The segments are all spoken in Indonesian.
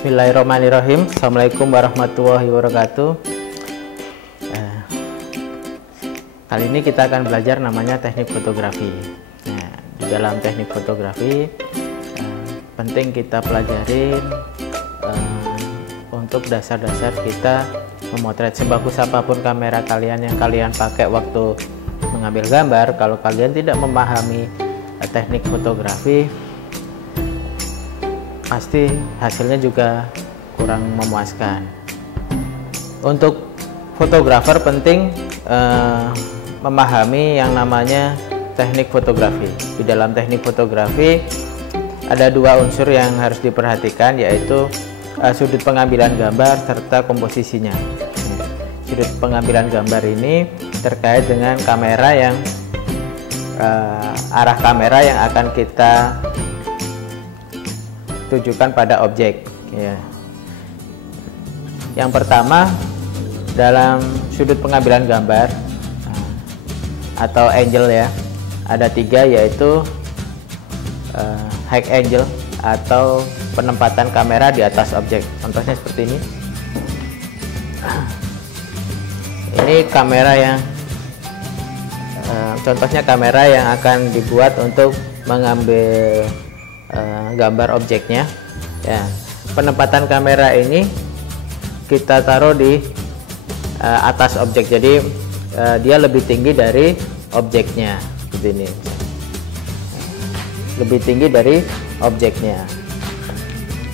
Bismillahirrahmanirrahim. Assalamualaikum warahmatullahi wabarakatuh. Kali ini kita akan belajar namanya teknik fotografi. Nah, di dalam teknik fotografi penting kita pelajarin untuk dasar-dasar kita memotret. Sebagus apapun kamera kalian yang kalian pakai waktu mengambil gambar, kalau kalian tidak memahami teknik fotografi, pasti hasilnya juga kurang memuaskan. Untuk fotografer penting memahami yang namanya teknik fotografi. Di dalam teknik fotografi ada dua unsur yang harus diperhatikan, yaitu sudut pengambilan gambar serta komposisinya. Sudut pengambilan gambar ini terkait dengan kamera yang arah kamera yang akan kita tujukan pada objek, ya. Yang pertama, dalam sudut pengambilan gambar atau angle, ya, ada tiga, yaitu high angle atau penempatan kamera di atas objek. Contohnya seperti ini. Ini kamera yang contohnya kamera yang akan dibuat untuk mengambil gambar objeknya, ya. Penempatan kamera ini kita taruh di atas objek, jadi dia lebih tinggi dari objeknya, seperti ini. Lebih tinggi dari objeknya,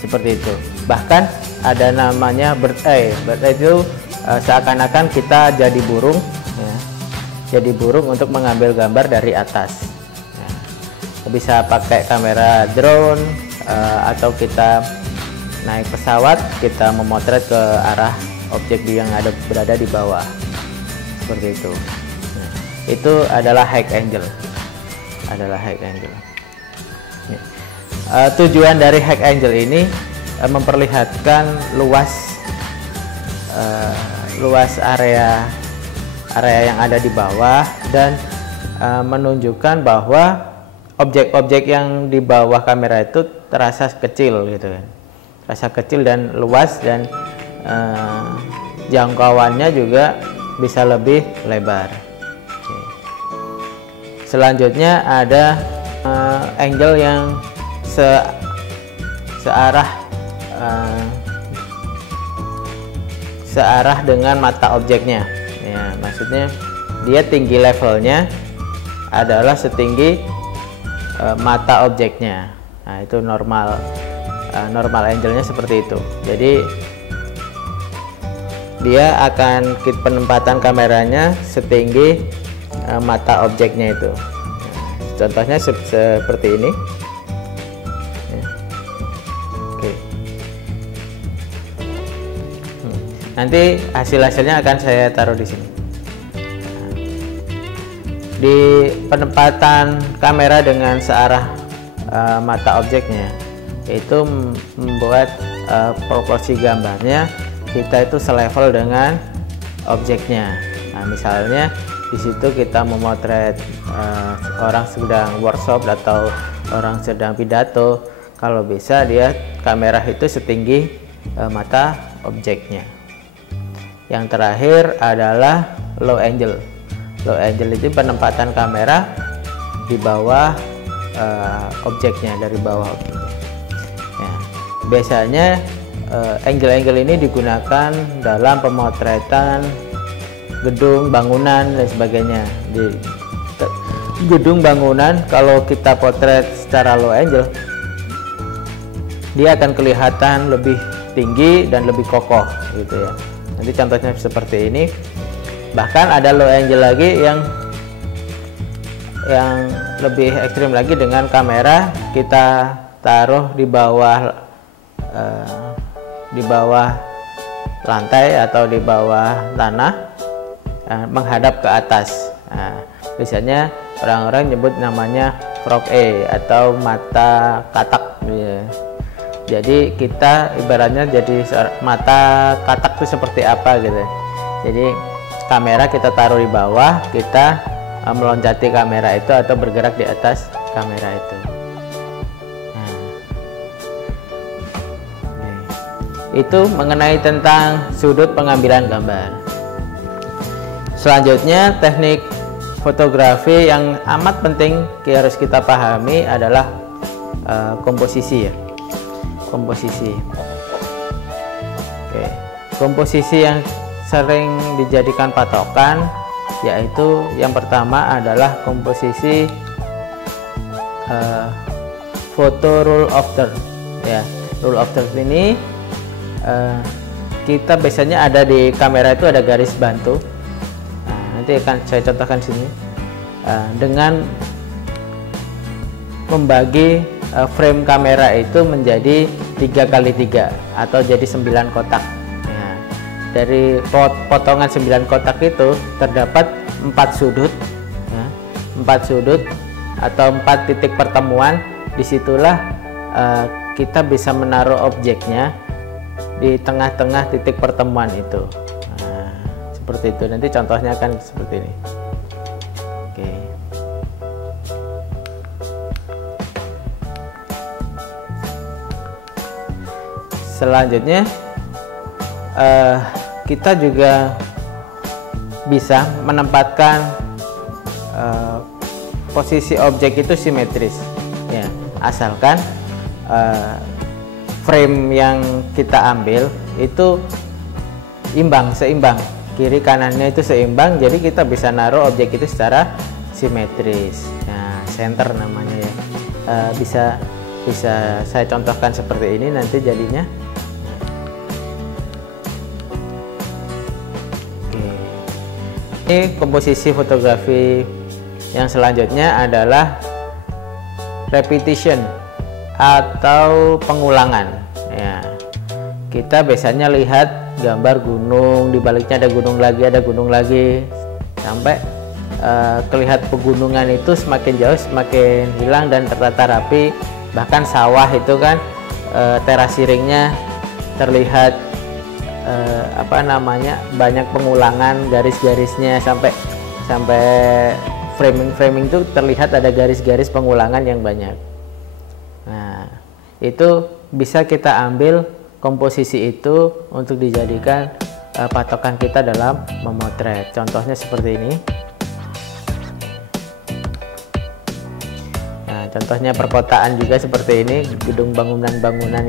seperti itu. Bahkan ada namanya bird eye. Bird eye itu seakan-akan kita jadi burung, ya. Jadi burung untuk mengambil gambar dari atas. Bisa pakai kamera drone atau kita naik pesawat, kita memotret ke arah objek yang berada di bawah, seperti itu. Nah, itu adalah high angle, tujuan dari high angle ini memperlihatkan luas area yang ada di bawah, dan menunjukkan bahwa objek-objek yang di bawah kamera itu terasa kecil, gitu kan, terasa kecil dan luas, dan jangkauannya juga bisa lebih lebar. Oke. Selanjutnya ada angle yang searah dengan mata objeknya, ya, maksudnya dia tinggi levelnya adalah setinggi mata objeknya. Nah, itu normal angle-nya seperti itu. Jadi dia akan penempatan kameranya setinggi mata objeknya itu. Nah, contohnya seperti ini. Ya. Oke. Nanti hasilnya akan saya taruh di sini. Di penempatan kamera dengan searah mata objeknya, itu membuat proporsi gambarnya kita itu selevel dengan objeknya. Nah, misalnya di situ kita memotret orang sedang workshop atau orang sedang pidato, kalau bisa dia kamera itu setinggi mata objeknya. Yang terakhir adalah low angle. Low angle itu penempatan kamera di bawah objeknya, dari bawah objeknya. Ya, biasanya angle-angle ini digunakan dalam pemotretan gedung, bangunan, dan sebagainya. Di gedung, bangunan, kalau kita potret secara low angle, dia akan kelihatan lebih tinggi dan lebih kokoh, gitu ya. Nanti contohnya seperti ini. Bahkan ada low angle lagi yang lebih ekstrim lagi, dengan kamera kita taruh di bawah lantai atau di bawah tanah, menghadap ke atas. Nah, biasanya orang-orang nyebut namanya frog eye atau mata katak, ya. Jadi kita ibaratnya jadi mata katak itu seperti apa, gitu. Jadi kamera kita taruh di bawah, kita meloncati kamera itu atau bergerak di atas kamera itu. Nah, itu mengenai tentang sudut pengambilan gambar. Selanjutnya, teknik fotografi yang amat penting harus kita pahami adalah komposisi ya. Komposisi. Oke. Komposisi yang sering dijadikan patokan yaitu yang pertama adalah komposisi foto rule of third ya. Rule of third ini kita biasanya ada di kamera itu ada garis bantu. Nah, nanti akan saya contohkan sini dengan membagi frame kamera itu menjadi 3x3 atau jadi 9 kotak. Nah, dari potongan 9 kotak itu terdapat 4 sudut ya, 4 sudut atau 4 titik pertemuan. Disitulah kita bisa menaruh objeknya di tengah-tengah titik pertemuan itu. Nah, seperti itu. Nanti contohnya akan seperti ini. Oke. Selanjutnya kita juga bisa menempatkan posisi objek itu simetris ya, asalkan frame yang kita ambil itu seimbang, kiri kanannya itu seimbang, jadi kita bisa naruh objek itu secara simetris. Nah, center namanya ya. Bisa saya contohkan seperti ini nanti jadinya. Ini komposisi fotografi yang selanjutnya adalah repetition atau pengulangan ya. Kita biasanya lihat gambar gunung, di baliknya ada gunung lagi sampai kelihatan pegunungan itu semakin jauh semakin hilang dan tertata rapi. Bahkan sawah itu kan terasiringnya terlihat banyak pengulangan garis-garisnya sampai framing itu terlihat ada garis-garis pengulangan yang banyak. Nah, itu bisa kita ambil komposisi itu untuk dijadikan patokan kita dalam memotret. Contohnya seperti ini. Nah, contohnya perkotaan juga seperti ini, gedung bangunan-bangunan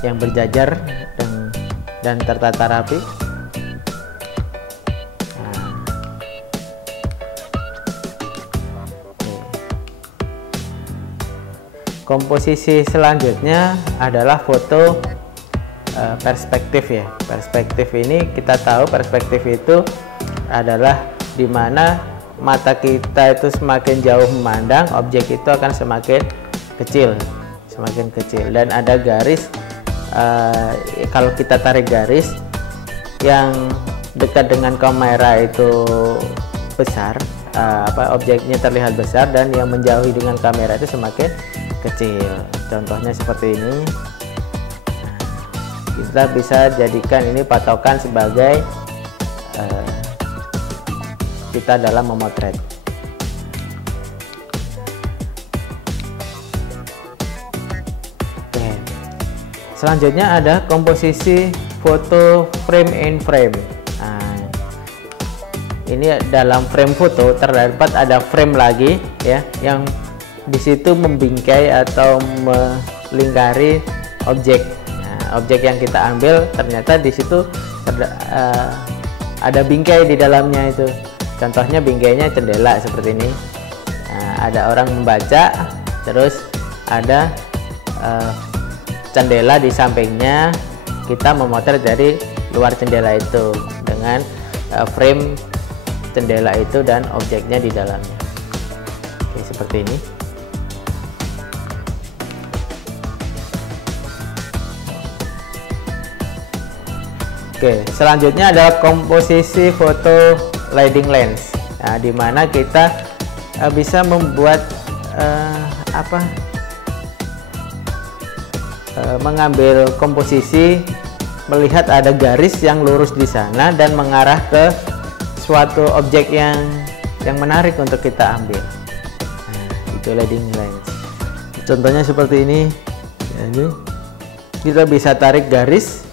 yang berjajar dan tertata rapi. Nah, komposisi selanjutnya adalah foto perspektif ya. Perspektif ini kita tahu perspektif itu adalah dimana mata kita itu semakin jauh memandang, objek itu akan semakin kecil dan ada garis. Kalau kita tarik garis yang dekat dengan kamera itu besar, objeknya terlihat besar, dan yang menjauhi dengan kamera itu semakin kecil. Contohnya seperti ini. Nah, kita bisa jadikan ini patokan sebagai kita dalam memotret. Selanjutnya ada komposisi foto frame in frame. Nah, ini dalam frame foto terdapat ada frame lagi ya, yang di situ membingkai atau melingkari objek. Nah, objek yang kita ambil ternyata di situ ada bingkai di dalamnya itu. Contohnya bingkainya jendela seperti ini. Nah, ada orang membaca, terus ada jendela di sampingnya, kita memotret dari luar jendela itu dengan frame jendela itu dan objeknya di dalamnya. Oke, seperti ini. Oke, selanjutnya adalah komposisi foto leading lens. Nah, di mana kita bisa membuat mengambil komposisi, melihat ada garis yang lurus di sana dan mengarah ke suatu objek yang menarik untuk kita ambil. Nah, itu leading lens. Contohnya seperti ini. Jadi kita bisa tarik garis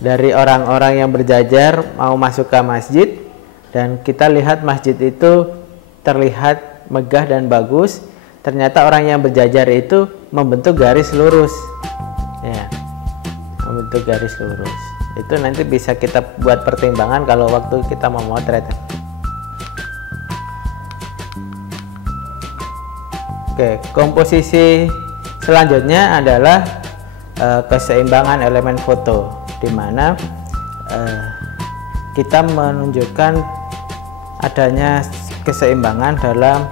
dari orang-orang yang berjajar mau masuk ke masjid, dan kita lihat masjid itu terlihat megah dan bagus. Ternyata orang yang berjajar itu membentuk garis lurus, ya, membentuk garis lurus. Itu nanti bisa kita buat pertimbangan kalau waktu kita memotret. Oke, komposisi selanjutnya adalah keseimbangan elemen foto, di mana kita menunjukkan adanya keseimbangan dalam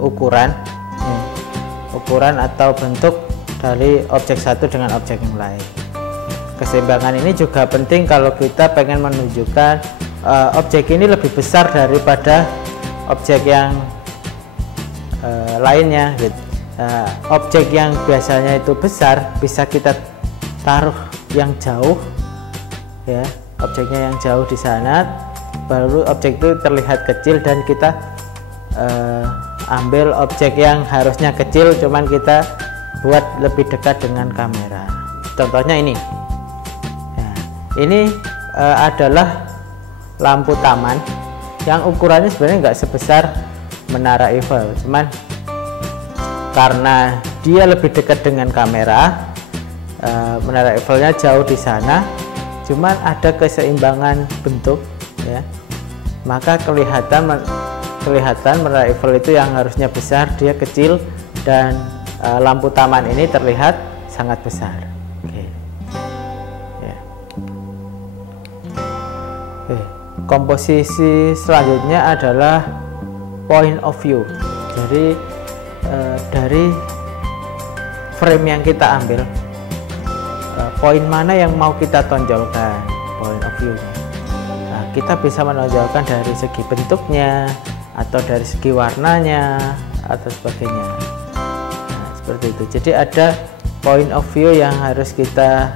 ukuran atau bentuk dari objek satu dengan objek yang lain. Keseimbangan ini juga penting kalau kita pengen menunjukkan objek ini lebih besar daripada objek yang lainnya gitu. Objek yang biasanya itu besar bisa kita taruh yang jauh, ya, objeknya yang jauh di sana, baru objek itu terlihat kecil dan kita ambil objek yang harusnya kecil, cuman kita buat lebih dekat dengan kamera. Contohnya ini, ya, ini adalah lampu taman yang ukurannya sebenarnya nggak sebesar Menara Eiffel, cuman karena dia lebih dekat dengan kamera, Menara Eiffelnya jauh di sana, cuman ada keseimbangan bentuk, ya, maka kelihatan Menara Eiffel itu yang harusnya besar dia kecil, dan lampu taman ini terlihat sangat besar. Oke. Ya. Oke. Komposisi selanjutnya adalah point of view. Jadi dari frame yang kita ambil, poin mana yang mau kita tonjolkan, point of view. Nah, kita bisa menonjolkan dari segi bentuknya, atau dari segi warnanya, atau sebagainya. Nah, seperti itu. Jadi ada point of view yang harus kita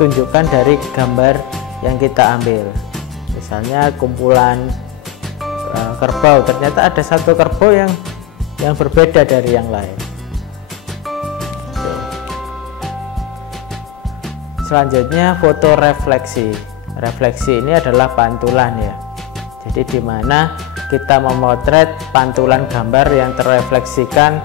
tunjukkan dari gambar yang kita ambil. Misalnya kumpulan kerbau, ternyata ada satu kerbau yang berbeda dari yang lain. Selanjutnya foto refleksi. Refleksi ini adalah pantulan, ya. Jadi di mana kita memotret pantulan gambar yang terrefleksikan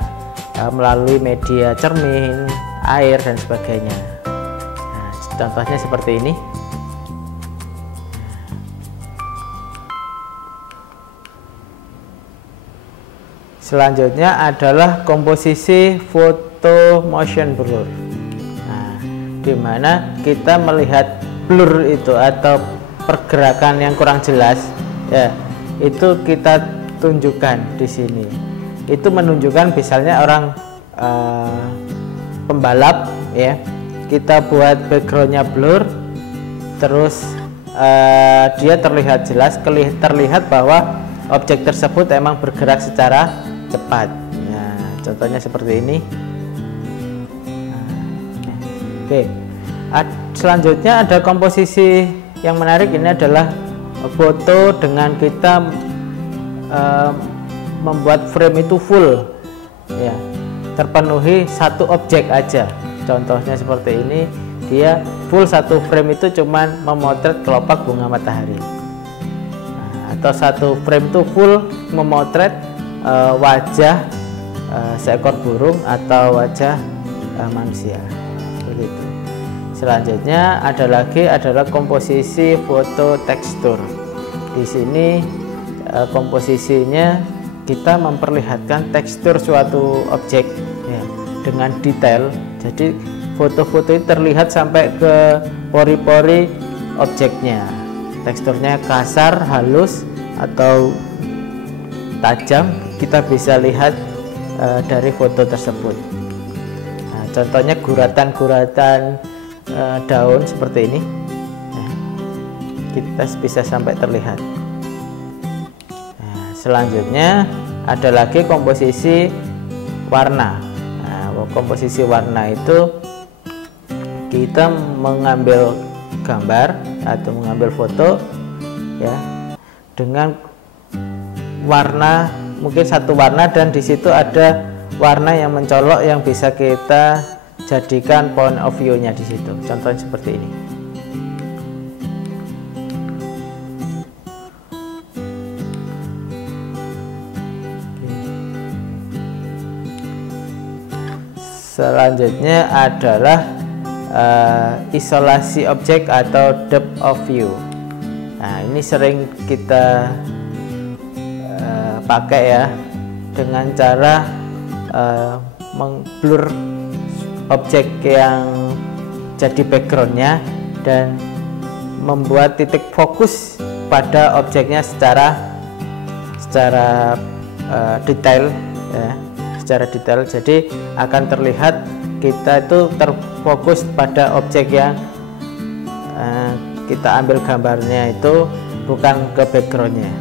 melalui media cermin, air, dan sebagainya. Nah, contohnya seperti ini. Selanjutnya adalah komposisi foto motion blur. Nah, di mana kita melihat blur itu atau pergerakan yang kurang jelas, ya, itu kita tunjukkan di sini. Itu menunjukkan misalnya orang pembalap, ya, kita buat backgroundnya blur, terus dia terlihat jelas, terlihat bahwa objek tersebut emang bergerak secara cepat. Nah, contohnya seperti ini. Oke. Selanjutnya ada komposisi yang menarik, ini adalah foto dengan kita membuat frame itu full, ya, terpenuhi satu objek aja. Contohnya seperti ini, dia full satu frame itu cuman memotret kelopak bunga matahari. Nah, atau satu frame itu full memotret wajah seekor burung atau wajah manusia. Begitu. Selanjutnya adalah komposisi foto tekstur. Di sini komposisinya kita memperlihatkan tekstur suatu objek, ya, dengan detail. Jadi foto-foto itu terlihat sampai ke pori-pori objeknya. Teksturnya kasar, halus, atau tajam, kita bisa lihat dari foto tersebut. Nah, contohnya guratan-guratan daun seperti ini, nah, kita bisa sampai terlihat. Nah, selanjutnya ada lagi komposisi warna. Nah, komposisi warna itu kita mengambil gambar atau mengambil foto, ya, dengan warna, mungkin satu warna, dan di situ ada warna yang mencolok yang bisa kita jadikan point of view-nya di situ. Contohnya seperti ini. Selanjutnya adalah isolasi objek atau depth of view. Nah, ini sering kita pakai ya, dengan cara mengblur objek yang jadi backgroundnya dan membuat titik fokus pada objeknya secara detail ya, secara detail. Jadi akan terlihat kita itu terfokus pada objek yang kita ambil gambarnya itu, bukan ke backgroundnya.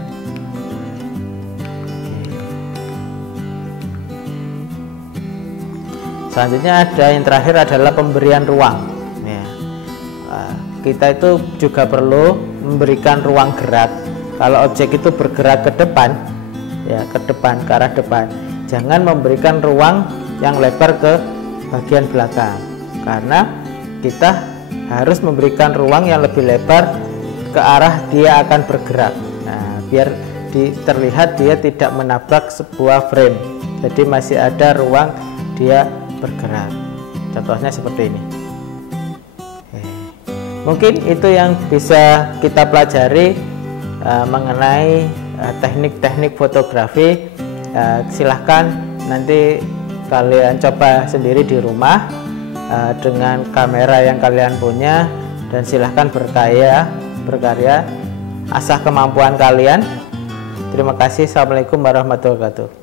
Selanjutnya ada yang terakhir adalah pemberian ruang ya. Kita itu juga perlu memberikan ruang gerak. Kalau objek itu bergerak ke depan ya, ke depan, ke arah depan, jangan memberikan ruang yang lebar ke bagian belakang, karena kita harus memberikan ruang yang lebih lebar ke arah dia akan bergerak. Nah, biar terlihat dia tidak menabrak sebuah frame, jadi masih ada ruang dia bergerak. Contohnya seperti ini. Mungkin itu yang bisa kita pelajari mengenai teknik-teknik fotografi. Silahkan nanti kalian coba sendiri di rumah dengan kamera yang kalian punya, dan silahkan berkarya, asah kemampuan kalian. Terima kasih. Assalamualaikum warahmatullahi wabarakatuh.